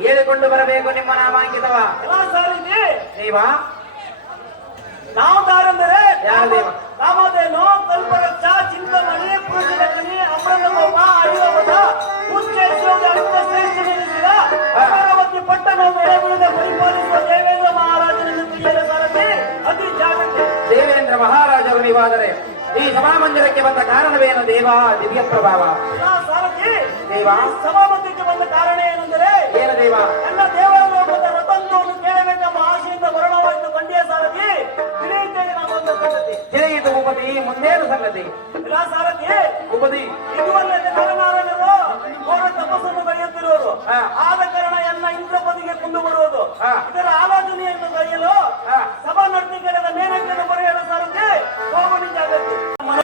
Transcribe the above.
ಹೇಳಿಕೊಂಡು ಬರಬೇಕು ನಿಮ್ಮ ನಾಮಾಂಕಿತವ. ದೇವ ನಾವು ಯಾರೆಂದರೆ ಯಾರ ದೇವ? ರಾಮದೇನು ಕಲ್ಪವೃಕ್ಷ ಚಿಂತಮಣಿ ಪೂಜನಕನಿ ಅಮೃತಗೋಪ ಅಯ್ಯೋವದ ಪೂಜ್ಯೇಶ್ವರ ಶ್ರೇಷ್ಠನೆನಿಸಿದ ಅಮರಾವತಿ ಪಟ್ಟಣವನ್ನು ಎಳೆಬಿಡದೆ ಪರಿಪಾಲಿಸುವ ದೇವೇಂದ್ರ ಮಹಾರಾಜನನ್ನು ಪ್ರಿಯರ ಸಾರಥಿ ಅತಿ ಜಾಗೃತಿ. ದೇವೇಂದ್ರ ಮಹಾರಾಜರು ನೀವಾದರೆ ಈ ಸಭಾಮಂದಿರಕ್ಕೆ ಬಂದ ಕಾರಣವೇನು ದೇವ? ದಿವ್ಯ ಪ್ರಭಾವ ಸಾರಥಿ ದೇವ. ಸಭಾಮಂದಿರಕ್ಕೆ ಬಂದ ಕಾರಣ ಏನೆಂದರೆ ಏನು ದೇವ?